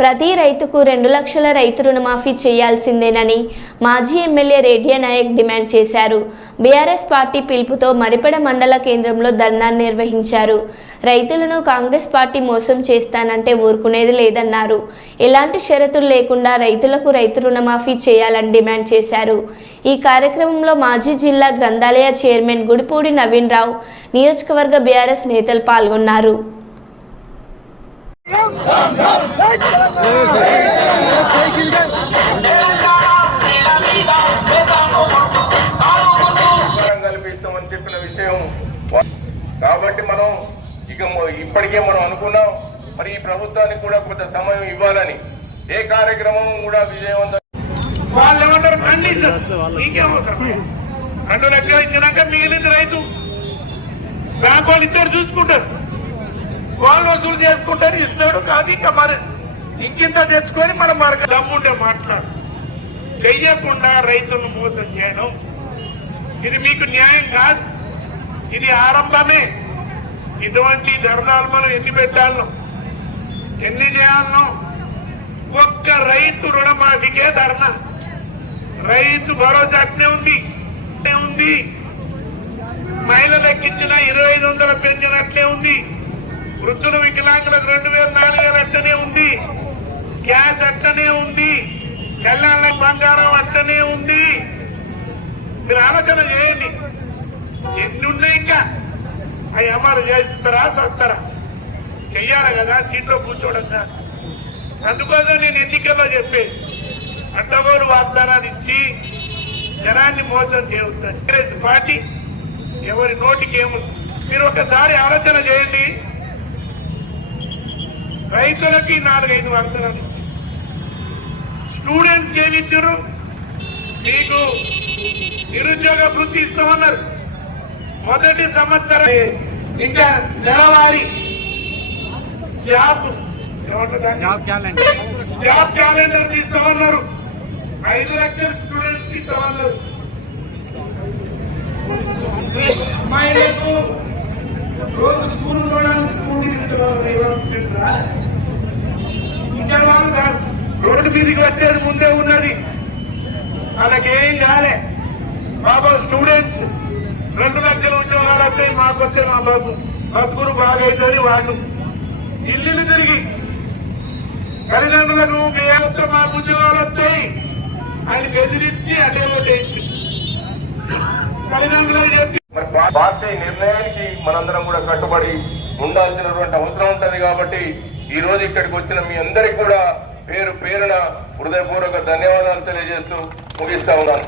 ప్రతి రైతుకు రెండు లక్షల రైతు రుణమాఫీ చేయాల్సిందేనని మాజీ ఎమ్మెల్యే రేడియా నాయక్ డిమాండ్ చేశారు. బీఆర్ఎస్ పార్టీ పిలుపుతో మరిపెడ మండల కేంద్రంలో ధర్నా నిర్వహించారు. రైతులను కాంగ్రెస్ పార్టీ మోసం చేస్తానంటే ఊరుకునేది లేదన్నారు. ఎలాంటి షరతులు లేకుండా రైతులకు రైతు రుణమాఫీ చేయాలని డిమాండ్ చేశారు. ఈ కార్యక్రమంలో మాజీ జిల్లా గ్రంథాలయ చైర్మన్ గుడిపూడి నవీన్ రావు నియోజకవర్గ బీఆర్ఎస్ నేతలు పాల్గొన్నారు. కల్పిస్తామని చెప్పిన విషయం. కాబట్టి మనం ఇక ఇప్పటికే మనం అనుకున్నాం. మరి ఈ ప్రభుత్వానికి కూడా కొంత సమయం ఇవ్వాలని. ఏ కార్యక్రమం కూడా విజయవంతం వాళ్ళు ఏమంటారు కండిషన్ రెండు లక్షలు ఇచ్చినాక మిగిలింది రైతు. బ్యాంక్ వాళ్ళు ఇద్దరు చూసుకుంటారు. వాళ్ళు వసూలు చేసుకుంటారు ఇస్తాడు కాదు ఇంకా మరి ఇంకింత తెచ్చుకొని మనం మార్గం దమ్ముంటే మాట్లాడు. చెయ్యకుండా రైతులను మోసం చేయడం. ఇది మీకు న్యాయం కాదు. ఇది ఆరంభమే. ఇటువంటి ధర్నాలు మనం ఎన్ని పెట్టాలనో ఎన్ని చేయాలనో ఒక్క రైతు రుణమాఫీకే ధర్నా. రైతు భరోసా అట్నే ఉంది. అట్నే ఉంది. మహిళలకు ఇచ్చిన ఇరవై ఐదు వందల పెన్షన్ అట్లే ఉంది. వృద్ధుల వికలాంగులకు రెండు గ్యాస్ అట్టనే ఉంది. కళ్ళ బంగారం అట్టనే ఉంది. మీరు ఆలోచన చేయండి. ఎన్ని ఉన్నాయి ఇంకా? అవి అమలు చేస్తారా సస్తారా చెయ్యాలి కదా సీట్లో కూర్చోవడం కాదు. అందుకోసం నేను ఎన్నికల్లో చెప్పేది. అడ్డగోలు వాగ్దానాలు ఇచ్చి జనాన్ని మోసం చేస్తారు కాంగ్రెస్ పార్టీ ఎవరి నోటికి ఏముంది? మీరు ఒకసారి ఆలోచన చేయండి. రైతులకి నాలుగైదు వాగ్దానాలు స్టూడెంట్స్ ఏమి ఇచ్చారు? మీకు నిరుద్యోగ వృత్తి ఇస్తామన్నారు. మొదటి సంవత్సరం ఇంకా నెలవారీ. జాబ్. Job calendar. తీసుకోమన్నారు ఐదు లక్షల స్టూడెంట్స్ తీసుకోమన్నారు అమ్మాయిలకు రోజు స్కూల్ పోవడానికి స్కూల్ ఇంకా వాళ్ళు కాదు రోడ్డు మీదకి వచ్చేది ముందే ఉన్నది. వాళ్ళకేం కాలే. పాపం స్టూడెంట్స్ రెండు లక్షల ఉద్యోగాలు వస్తాయి మాకు వచ్చే మా బాబు బతుకులు బాగైతుంది వాళ్ళు. ఇల్లు తిరిగి. తల్లిదండ్రులకు మేమంతా మాకు ఉద్యోగాలు వస్తాయి. అని బెదిరించి అదే చేయించి తల్లిదండ్రులకు చెప్పి. మరి పార్టీ నిర్ణయానికి మనందరం కూడా కట్టుబడి ఉండాల్సినటువంటి అవసరం ఉంటది కాబట్టి ఈ రోజు ఇక్కడికి వచ్చిన మీ అందరికి కూడా పేరు పేరున హృదయపూర్వక ధన్యవాదాలు తెలియజేస్తూ ముగిస్తా ఉన్నాను.